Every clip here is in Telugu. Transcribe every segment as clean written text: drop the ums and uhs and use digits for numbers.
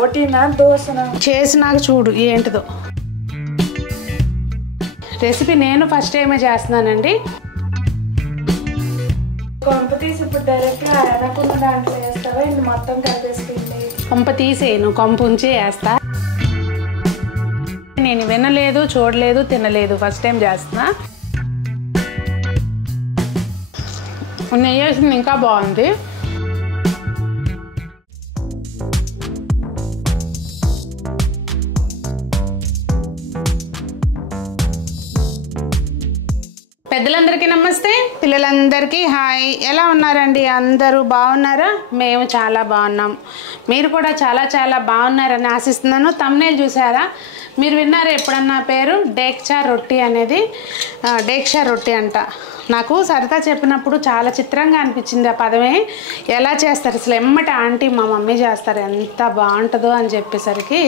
రోటీనా దోశనా చేసినాక చూడు ఏంటిదో రెసిపీ. నేను ఫస్ట్ టైమే చేస్తున్నానండి. కొంప తీసి ఇప్పుడు డైరెక్ట్గా అనకుండా దాంట్లో వేస్తావా ఇది మొత్తం కలిపేసుకుంది? కొంప తీసేయను, కొంప ఉంచి వేస్తా. నేను వినలేదు, చూడలేదు, తినలేదు, ఫస్ట్ టైం చేస్తున్నా. నెయ్యి వేసింది ఇంకా బాగుంది. పెద్దలందరికీ నమస్తే, పిల్లలందరికీ హాయ్. ఎలా ఉన్నారండి? అందరూ బాగున్నారా? మేము చాలా బాగున్నాం. మీరు కూడా చాలా చాలా బాగున్నారని ఆశిస్తున్నాను. థంబ్నెయిల్ చూసారా? మీరు విన్నారా ఎప్పుడన్నా పేరు డేక్షా రొట్టి అనేది? డేక్షా రొట్టి అంట. నాకు సరితా చెప్పినప్పుడు చాలా చిత్రంగా అనిపించింది ఆ పదమే. ఎలా చేస్తారు అసలు? ఎమ్మటి ఆంటీ మా మమ్మీ చేస్తారు, ఎంత బాగుంటుందో అని చెప్పేసరికి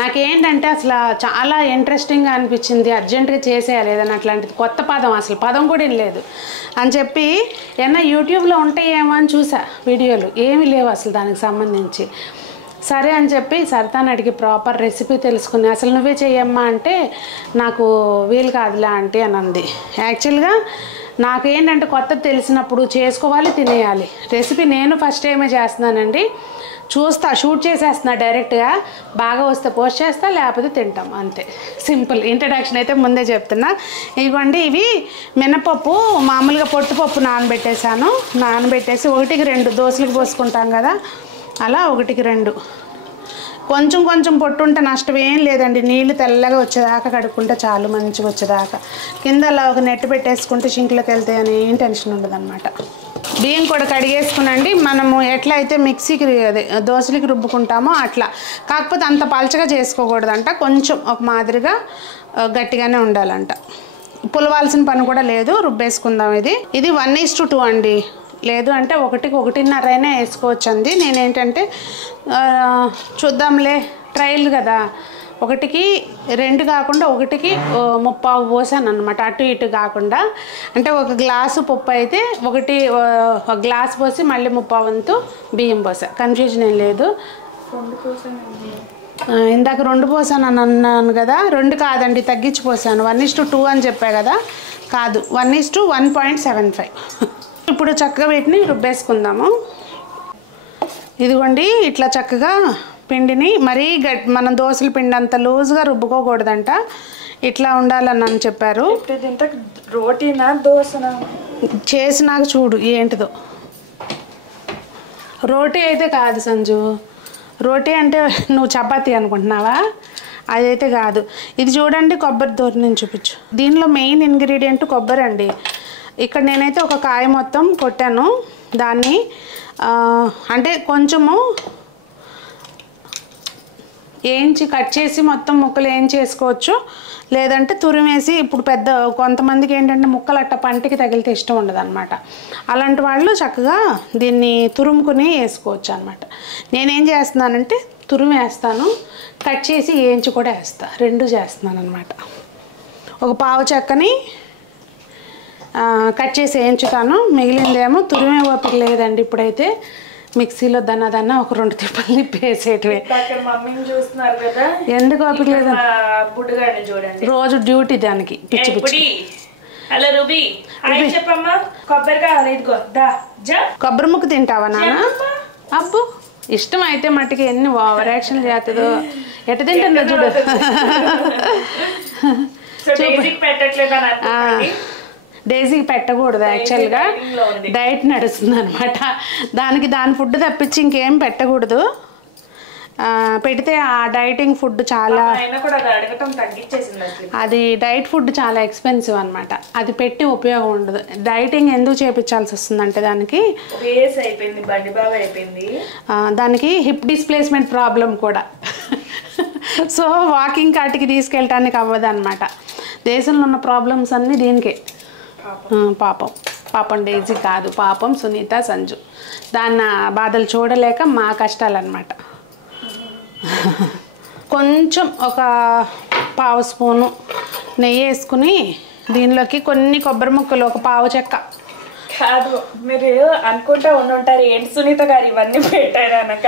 నాకేంటంటే అసలు చాలా ఇంట్రెస్టింగ్గా అనిపించింది. అర్జెంటుగా చేసేయాలి ఏదైనా అట్లాంటిది కొత్త పదం, అసలు పదం కూడా లేదు అని చెప్పి ఏమన్నా యూట్యూబ్లో ఉంటాయేమో అని చూసా వీడియోలు. ఏమీ లేవు అసలు దానికి సంబంధించి. సరే అని చెప్పి సరితాను అడిగి ప్రాపర్ రెసిపీ తెలుసుకుని అసలు నువ్వే చెయ్యమ్మా అంటే నాకు వీలు కాదులే ఆంటీ అని అంది. యాక్చువల్గా నాకు ఏంటంటే కొత్తది తెలిసినప్పుడు చేసుకోవాలి, తినేయాలి. రెసిపీ నేను ఫస్ట్ టైమే చేస్తున్నానండి. చూస్తా, షూట్ చేసేస్తున్నా డైరెక్ట్గా. బాగా వస్తే పోస్ట్ చేస్తా, లేకపోతే తింటాం, అంతే. సింపుల్ ఇంట్రడక్షన్ అయితే ముందే చెప్తున్నా. ఇదిగోండి, ఇవి మినపప్పు మామూలుగా పొట్టుపప్పు నానబెట్టేశాను. నానబెట్టేసి 1కి 2 దోశలకు పోసుకుంటాం కదా, అలా 1కి 2. కొంచెం కొంచెం పొట్టు ఉంటే నష్టం ఏం లేదండి. నీళ్ళు తెల్లగా వచ్చేదాకా కడుక్కుంటే చాలు, మంచిగా వచ్చేదాకా. కింద అలా ఒక నెట్ పెట్టేసుకుంటే సింక్లోకి వెళ్తే అని ఏం టెన్షన్ ఉండదు అనమాట. బియ్యం కూడా కడిగేసుకునండి. మనము ఎట్లా అయితే మిక్సీకి అదే దోశలకి రుబ్బుకుంటామో అట్లా, కాకపోతే అంత పలచగా చేసుకోకూడదంట. కొంచెం ఒక మాదిరిగా గట్టిగానే ఉండాలంట. పులవాల్సిన పని కూడా లేదు, రుబ్బేసుకుందాం. ఇది 1:2 అండి. లేదు అంటే 1కి 1.5 అయినా వేసుకోవచ్చు అంది. నేనేంటంటే చూద్దాంలే, ట్రయల్ కదా, 1కి 2 కాకుండా 1కి 3/4 పోసాను అనమాట. అటు ఇటు కాకుండా. అంటే 1 గ్లాసు పప్పు అయితే 1 గ్లాస్ పోసి మళ్ళీ 3/4 వంతు బియ్యం పోసా. కన్ఫ్యూజన్ ఏం లేదు. ఇందాక 2 పోసాను అని అన్నాను కదా, 2 కాదండి, తగ్గించి పోసాను. 1:2 అని చెప్పా కదా, కాదు 1:1.75. ఇప్పుడు చక్కగా వీటిని రుబ్బేసుకుందాము. ఇదిగోండి, ఇట్లా చక్కగా పిండిని మరీ మనం దోశల పిండి అంత లూజ్గా రుబ్బుకోకూడదంట, ఇట్లా ఉండాలని చెప్పారు. రోటీనా దోశనా చేసినాక చూడు ఏంటిదో. రోటీ అయితే కాదు సంజు. రోటీ అంటే నువ్వు చపాతీ అనుకుంటున్నావా? అదైతే కాదు. ఇది చూడండి, కొబ్బరి దూరం చూపించు. దీనిలో మెయిన్ ఇంగ్రీడియంట్ కొబ్బరి అండి. ఇక్కడ నేనైతే ఒక కాయ మొత్తం కొట్టాను. దాన్ని అంటే కొంచెము వేయించి కట్ చేసి మొత్తం ముక్కలు వేయించేసుకోవచ్చు, లేదంటే తురిమేసి. ఇప్పుడు పెద్ద కొంతమందికి ఏంటంటే ముక్కలు అట్ట పంటికి తగిలితే ఇష్టం ఉండదు అనమాట. అలాంటి వాళ్ళు చక్కగా దీన్ని తురుముకుని వేసుకోవచ్చు అనమాట. నేనేం చేస్తున్నానంటే తురుము వేస్తాను, కట్ చేసి వేయించి కూడా వేస్తా, 2 చేస్తున్నాను అనమాట. ఒక పావు చెక్కని కట్ చేసి వేయించుతాను, మిగిలిందేమో తురిమే ఓపిక లేదండి. ఇప్పుడైతే మిక్సీలో దన్న ఒక 2 తిప్పలు తిప్పేసేటివే. మమ్మీని చూస్తున్నారు కదా, ఎందుకు ఓపిక లేదు? బుడ్డగాడిని చూడండి, రోజు డ్యూటీ దానికి. పిచ్చి పిచ్చి. హలో రూబీ, చెప్పమ్మా. కొబ్బరి కావాలి, ఇదిగో దా. కొబ్బరి ముక్క తింటావా నాన్న? అబ్బు, ఇష్టం అయితే మట్టికి ఎన్ని ఓవర్ యాక్షన్ చేస్తుందో. ఎట్ట తింటుందో చూడు. డైజీకి పెట్టకూడదు, యాక్చువల్గా డైట్ నడుస్తుంది అనమాట. దాని ఫుడ్ తప్పించి ఇంకేం పెట్టకూడదు. పెడితే ఆ డైటింగ్ ఫుడ్ చాలా, అది డైట్ ఫుడ్ చాలా ఎక్స్పెన్సివ్ అనమాట. అది పెట్టి ఉపయోగం ఉండదు. డైటింగ్ ఎందుకు చేయించాల్సి వస్తుందంటే దానికి హిప్ డిస్ప్లేస్మెంట్ ప్రాబ్లం కూడా. సో వాకింగ్ కాటికి తీసుకెళ్ళటానికి అవ్వదు అనమాట. దేశంలో ఉన్న ప్రాబ్లమ్స్ అన్నీ దీనికే. పాపం డైజీ కాదు, పాపం సునీత, సంజు. దాన్ని బాధలు చూడలేక మా కష్టాలన్నమాట. కొంచెం ఒక పావు స్పూను నెయ్యి వేసుకుని దీనిలోకి కొన్ని కొబ్బరి ముక్కలు, ఒక పావు చెక్క కాదు, మీరు అనుకుంటా ఉండుంటారు ఏంటి సునీత గారు ఇవన్నీ పెట్టారు అనక.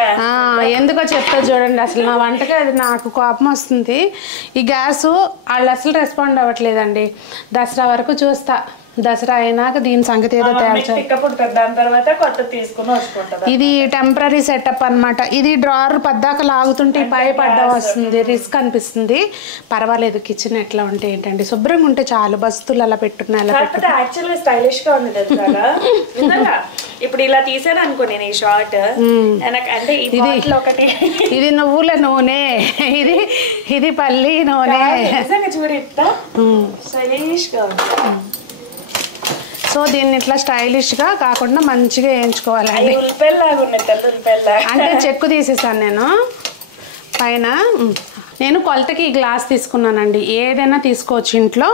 ఎందుకో చెప్తా చూడండి. అసలు నా వంటకి అది నాకు కోపం వస్తుంది. ఈ గ్యాస్ వాళ్ళు అసలు రెస్పాండ్ అవ్వట్లేదండి. దసరా వరకు చూస్తా, దసరా అయినాక దీని సంగతి ఏదో తయారు ఇది టెంపరీ సెటప్ అనమాట. ఇది డ్రావర్ పద్దాక లాగుతుంటే పై పడ్డ వస్తుంది, రిస్క్ అనిపిస్తుంది. పర్వాలేదు, కిచెన్ ఎట్లా ఉంటే ఏంటండి, శుభ్రంగా ఉంటే చాలు. బస్తులు అలా పెట్టుకున్నా స్టైలిష్ గా ఉంది ఇప్పుడు ఇలా తీసాను అనుకో నేను ఈ షార్ట్. అంటే ఇది నువ్వుల నూనె, ఇది పల్లి నూనె. చూడు ఇట్లా స్టైలిష్ గా ఉంది. సో దీన్ని ఇట్లా స్టైలిష్గా కాకుండా మంచిగా వేయించుకోవాలండి. అంటే చెక్కు తీసేసాను నేను పైన. నేను కొలతకి ఈ గ్లాస్ తీసుకున్నానండి. ఏదైనా తీసుకోవచ్చు ఇంట్లో.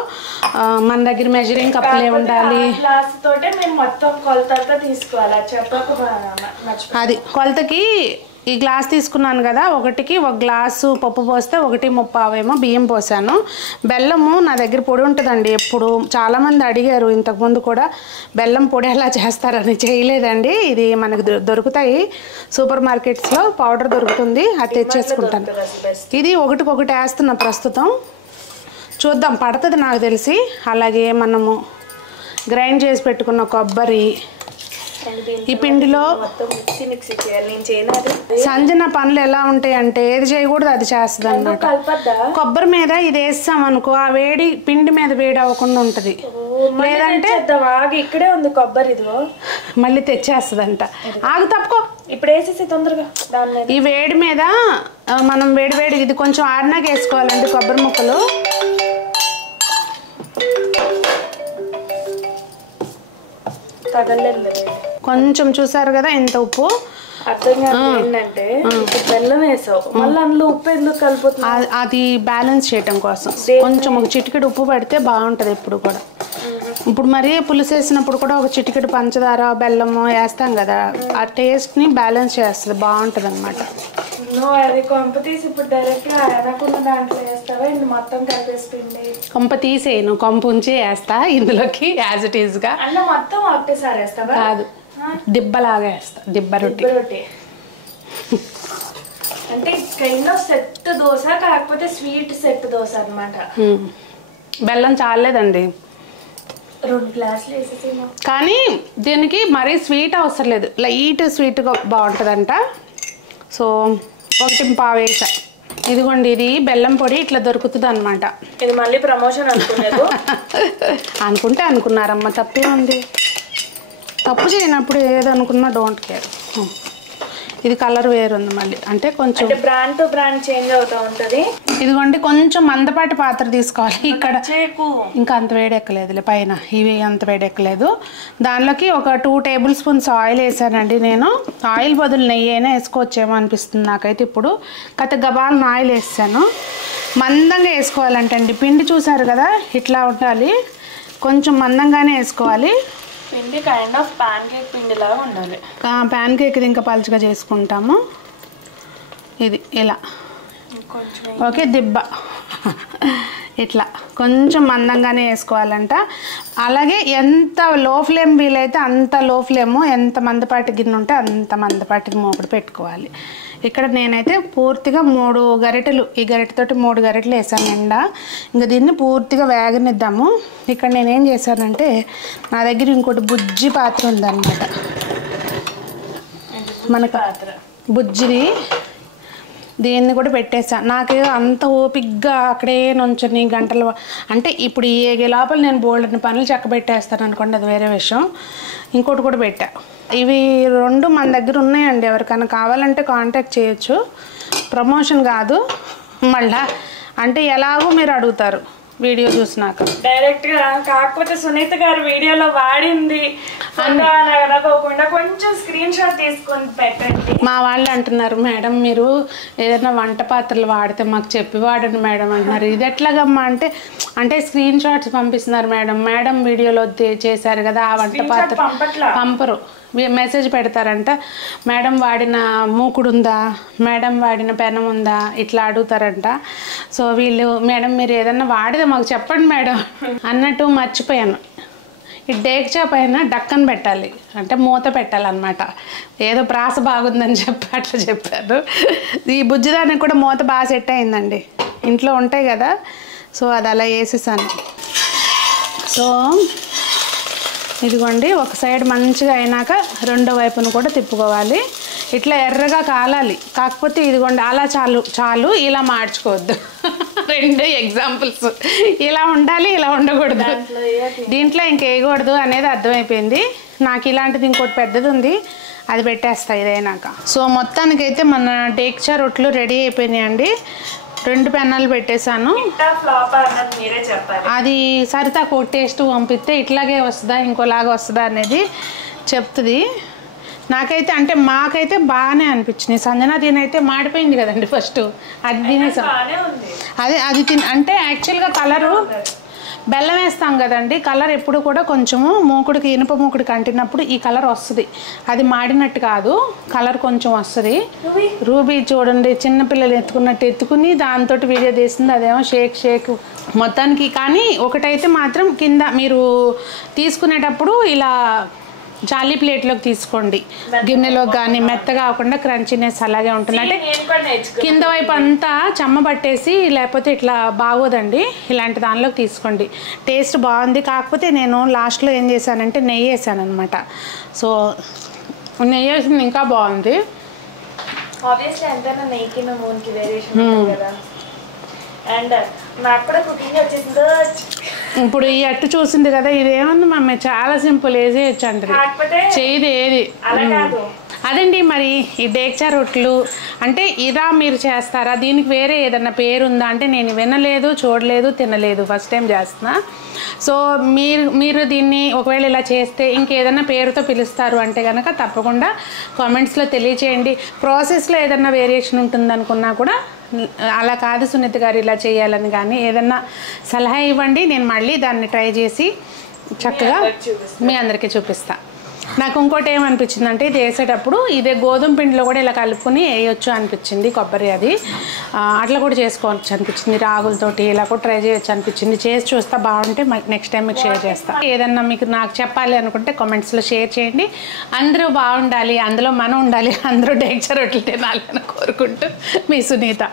మన దగ్గర మెజరింగ్ కప్పులే ఉండాలి. అది కొలతకి ఈ గ్లాస్ తీసుకున్నాను కదా, ఒకటికి ఒక గ్లాసు పప్పు పోస్తే 1:30 బియ్యం పోసాను. బెల్లము నా దగ్గర పొడి ఉంటుందండి. ఎప్పుడు చాలామంది అడిగారు ఇంతకుముందు కూడా బెల్లం పొడి ఎలా చేస్తారని. చేయలేదండి. ఇది మనకు దొరుకుతాయి సూపర్ మార్కెట్స్లో, పౌడర్ దొరుకుతుంది, అది తెచ్చేసుకుంటాను. ఇది ఒకటికొకటి వేస్తున్నా ప్రస్తుతం. చూద్దాం, పడుతుంది నాకు తెలిసి. అలాగే మనము గ్రైండ్ చేసి పెట్టుకున్న కొబ్బరి, ఈ పిండిలో సంజన పనులు ఎలా ఉంటాయంటే ఏది చేయకూడదు అది చేస్తుంది అన్నమాట. కొబ్బరి మీద ఇది వేస్తాం అనుకో, ఆ వేడి పిండి మీద వేడి అవ్వకుండా ఉంటది. లేదంటే ఇక్కడే ఉంది కొబ్బరి, ఇదిగో మళ్ళీ తెచ్చేస్తుందంట. ఆగు, తప్పుకో. ఇప్పుడు వేసేసి తొందరగా ఈ వేడి మీద మనం వేడి ఇది కొంచెం ఆరినాక వేసుకోవాలండి కొబ్బరి ముక్కలు. కొంచెం చూసారు కదా ఇంత ఉప్పు. అర్థం కాదు ఏంటంటే బెల్లం వేసావు, మళ్ళీ అందులో ఉప్పు ఎందుకు కలుపుతుంది? అది బ్యాలెన్స్ చేయటం కోసం కొంచెం ఒక చిటికెడు ఉప్పు పెడితే బాగుంటది ఎప్పుడు కూడా. ఇప్పుడు మరి పులుసు వేసినప్పుడు కూడా ఒక చిటికెడు పంచదార బెల్లము వేస్తాం కదా, ఆ టేస్ట్ ని బ్యాలెన్స్ చేస్తుంది, బాగుంటది అనమాట. అది కొంప తీసి ఇప్పుడు డైరెక్ట్ గా అనకుండా దాంట్లో వేస్తావా మొత్తం కలిపేసింది? కొంప తీసేయను, కొంప ఉంచి వేస్తా ఇందులోకి యాజ్ ఇట్ ఈజ్ గా. అన్న మొత్తం ఒకటేసారి వేస్తావా? కాదు, దిబ్బలాగా వేస్తా, దిబ్బ రొట్టి. అంటే కైండ్ ఆఫ్ సెట్ దోశ, కాకపోతే స్వీట్ సెట్ దోశ అనమాట. బెల్లం చాలేదండి, 2 గ్లాసులు వేసేసేమో. కానీ దీనికి మరీ స్వీట్ అవసరం లేదు, లైట్ స్వీట్గా బాగుంటుందంట. సో 1:15 వేసా. ఇదిగోండి, ఇది బెల్లం పొడి ఇట్లా దొరుకుతుంది అనమాట. ఇది మళ్ళీ ప్రమోషన్ అనుకున్నారు. అనుకుంటే అనుకున్నారమ్మా, తప్పే ఉంది. తప్పు చేయనప్పుడు ఏదనుకున్నా డోంట్ కేర్. ఇది కలర్ వేరుంది మళ్ళీ, అంటే కొంచెం బ్రాండ్ టు బ్రాండ్ చేంజ్ అవుతూ ఉంటుంది. ఇదిగోండి, కొంచెం మందపాటి పాత్ర తీసుకోవాలి. ఇక్కడ ఇంకా అంత వేడెక్కలేదులే, పైన ఇవి అంత వేడెక్కలేదు. దానిలోకి ఒక 2 టేబుల్ స్పూన్స్ ఆయిల్ వేసానండి నేను. ఆయిల్ బదులు నెయ్యి అయినా వేసుకోవచ్చేమో అనిపిస్తుంది నాకైతే ఇప్పుడు. కథ గబాలను ఆయిల్ వేసాను. మందంగా వేసుకోవాలంటండి పిండి, చూసారు కదా ఇట్లా ఉండాలి, కొంచెం మందంగానే వేసుకోవాలి. పిండి కైండ్ ఆఫ్ ప్యాన్ కేక్ పిండిలాగా ఉండాలి. ప్యాన్ కేక్ ఇది ఇంకా పలుచగా చేసుకుంటాము. ఇది ఇలా ఓకే, దిబ్బ ఇట్లా కొంచెం మందంగానే వేసుకోవాలంట. అలాగే ఎంత లో ఫ్లేమ్ వీలైతే అంత లో ఫ్లేమ్, ఎంత మందపాటి గిన్నె ఉంటే అంత మందపాటి మూకుడు పెట్టుకోవాలి. ఇక్కడ నేనైతే పూర్తిగా 3 గరిటెలు, ఈ గరిటెతోటి 3 గరిటెలు వేసాను నిండా. ఇంకా దీన్ని పూర్తిగా వేగనిద్దాము. ఇక్కడ నేనేం చేశానంటే నా దగ్గర ఇంకోటి బుజ్జి పాత్ర ఉందన్నమాట, మన పాత్ర బుజ్జిది. దీన్ని కూడా పెట్టేసాను. నాకు అంత ఓపిక్గా అక్కడే నుంచొని గంటలు, అంటే ఇప్పుడు ఏ లోపల నేను బోల్డెన్ని పనులు చక్కబెట్టేస్తాను అనుకోండి, అది వేరే విషయం. ఇంకోటి కూడా పెట్టా. ఇవి 2 మన దగ్గర ఉన్నాయండి, ఎవరికైనా కావాలంటే కాంటాక్ట్ చేయొచ్చు. ప్రమోషన్ కాదు మళ్ళా, అంటే ఎలాగో మీరు అడుగుతారు వీడియో చూసినాక డైరెక్ట్ గా. కాకపోతే సునీత గారు వీడియోలో వాడింది అనుకోకుండా కొంచెం స్క్రీన్ షాట్ తీసుకొని పెట్టండి. మా వాళ్ళు అంటున్నారు, మేడం మీరు ఏదైనా వంట పాత్రలు వాడితే మాకు చెప్పి వాడండి మేడం అంటున్నారు. ఇది ఎట్లాగమ్మా అంటే స్క్రీన్ షాట్స్ పంపిస్తున్నారు మేడం. మేడం వీడియోలో చేశారు కదా ఆ వంట పాత్ర పంపరు, మెసేజ్ పెడతారంట. మేడం వాడిన మూకుడు ఉందా, మేడం వాడిన పెనం ఉందా, ఇట్లా అడుగుతారంట. సో వీళ్ళు మేడం మీరు ఏదన్నా వాడితే మాకు చెప్పండి మేడం అన్నట్టు మర్చిపోయాను. ఈ డేక్షా పైన డక్కన్ పెట్టాలి, అంటే మూత పెట్టాలన్నమాట. ఏదో ప్రాస బాగుందని చెప్పి అట్లా చెప్పారు. ఈ బుజ్జిదానికి కూడా మూత బాగా సెట్ అయిందండి, ఇంట్లో ఉంటాయి కదా. సో అది అలా వేసేసాను. సో ఇదిగోండి, ఒక సైడ్ మంచిగా అయినాక రెండో వైపును కూడా తిప్పుకోవాలి. ఇట్లా ఎర్రగా కాలాలి. కాకపోతే ఇదిగోండి అలా చాలు, ఇలా మార్చుకోవద్దు. రెండు ఎగ్జాంపుల్స్, ఇలా ఉండాలి, ఇలా ఉండకూడదు. దీంట్లో ఇంకేయకూడదు అనేది అర్థమైపోయింది నాకు. ఇలాంటిది ఇంకోటి పెద్దది ఉంది, అది పెట్టేస్తా ఇదైనాక. సో మొత్తానికైతే మన డేక్షా రొట్టెలు రెడీ అయిపోయినాయండి. 2 పెన్నాలు పెట్టేశాను. అది సరితాకు టేస్ట్ పంపిస్తే ఇట్లాగే వస్తుందా ఇంకోలాగా వస్తుందా అనేది చెప్తుంది. నాకైతే అంటే మాకైతే బాగానే అనిపించింది. సంజన తినైతే మాడిపోయింది కదండి ఫస్ట్, అది తినేసాం. అది అంటే యాక్చువల్గా కలరు బెల్లం వేస్తాం కదండి, కలర్ ఎప్పుడు కూడా కొంచెము మూకుడికి ఇనుప మూకుడికి అంటినప్పుడు ఈ కలర్ వస్తుంది. అది మాడినట్టు కాదు, కలర్ కొంచెం వస్తుంది. రూబీ చూడండి చిన్నపిల్లలు ఎత్తుకున్నట్టు ఎత్తుకుని దాంతో వీడియో తీసింది, అదేమో షేక్ మొత్తానికి. కానీ ఒకటైతే మాత్రం కింద మీరు తీసుకునేటప్పుడు ఇలా జాలీ ప్లేట్లోకి తీసుకోండి, గిన్నెలోకి కానీ మెత్తగా కాకుండా క్రంచీనెస్ అలాగే ఉంటుంది. అంటే కింద వైపు అంతా చెమ్మ పట్టేసి లేకపోతే ఇట్లా బాగోదండి. ఇలాంటి దానిలోకి తీసుకోండి, టేస్ట్ బాగుంది. కాకపోతే నేను లాస్ట్లో ఏం చేశానంటే నెయ్యి వేసాను అనమాట. సో నెయ్యి వేసింది ఇంకా బాగుంది. అండ్ నాకు కూడా కుకింగ్ వచ్చేసిందో. ఇప్పుడు ఈ అట్టు చూసింది కదా, ఇదేముంది మమ్మీ చాలా సింపుల్, వేసేయచ్చు అంటారు. చేయదు ఏది అదండి. మరి ఈ డేక్షా రొట్టెలు అంటే ఇలా మీరు చేస్తారా, దీనికి వేరే ఏదన్నా పేరు ఉందా అంటే నేను వినలేదు, చూడలేదు, తినలేదు, ఫస్ట్ టైం చేస్తున్నా. సో మీరు దీన్ని ఒకవేళ ఇలా చేస్తే ఇంకేదన్నా పేరుతో పిలుస్తారు అంటే కనుక తప్పకుండా కామెంట్స్లో తెలియచేయండి. ప్రాసెస్లో ఏదన్నా వేరియేషన్ ఉంటుందనుకున్నా కూడా అలా కాదు సునీత గారు ఇలా చేయాలని కానీ ఏదన్నా సలహా ఇవ్వండి, నేను మళ్ళీ దాన్ని ట్రై చేసి చక్కగా మీ అందరికీ చూపిస్తా. నాకు ఇంకోటి ఏమనిపించిందంటే ఇది వేసేటప్పుడు ఇదే గోధుమ పిండిలో కూడా ఇలా కలుపుకొని వేయొచ్చు అనిపించింది, కొబ్బరి అది అట్లా కూడా చేసుకోవచ్చు అనిపించింది. రాగులతోటి ఇలా కూడా ట్రై చేయొచ్చు అనిపించింది. చేసి చూస్తా, బాగుంటే నెక్స్ట్ టైం మీకు షేర్ చేస్తాను. ఏదన్నా మీకు నాకు చెప్పాలి అనుకుంటే కామెంట్స్లో షేర్ చేయండి. అందరూ బాగుండాలి, అందులో మనం ఉండాలి, అందరూ డేక్షా రొట్టెలు తినాలి అని కోరుకుంటూ మీ సునీత.